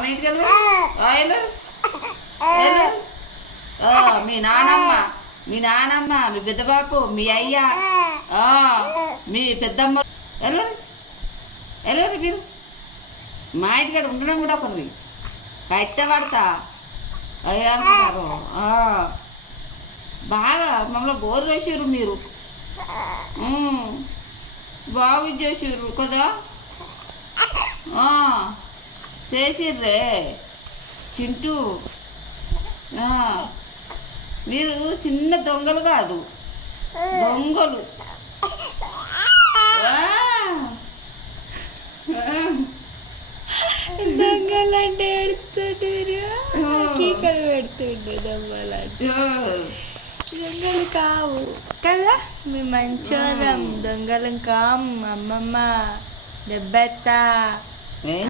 మీ ఇంటికి వెళ్ళరు. మీ నానమ్మ మీ పెద్ద బాపు మీ అయ్య మీ పెద్దమ్మ వెళ్ళరు మీరు. మా ఇంటికాడ ఉండడం కూడా ఒకరి కట్టబడతా అయ్యా అనుకుంటారు. బాగా మమ్మల్ని బోర్ చేసిర్రు మీరు. బాగా చేసిర్రు కదా. చేసిర్రే చింటూ. మీరు చిన్న దొంగలు కాదు, దొంగలు. దొంగలంటే పెడుతుంటారు, కీకలు పెడుతుండే దొంగలు కావు కదా. మేము మంచోళ్ళం, దొంగలం కాము. అమ్మమ్మ దెబ్బెత్తా.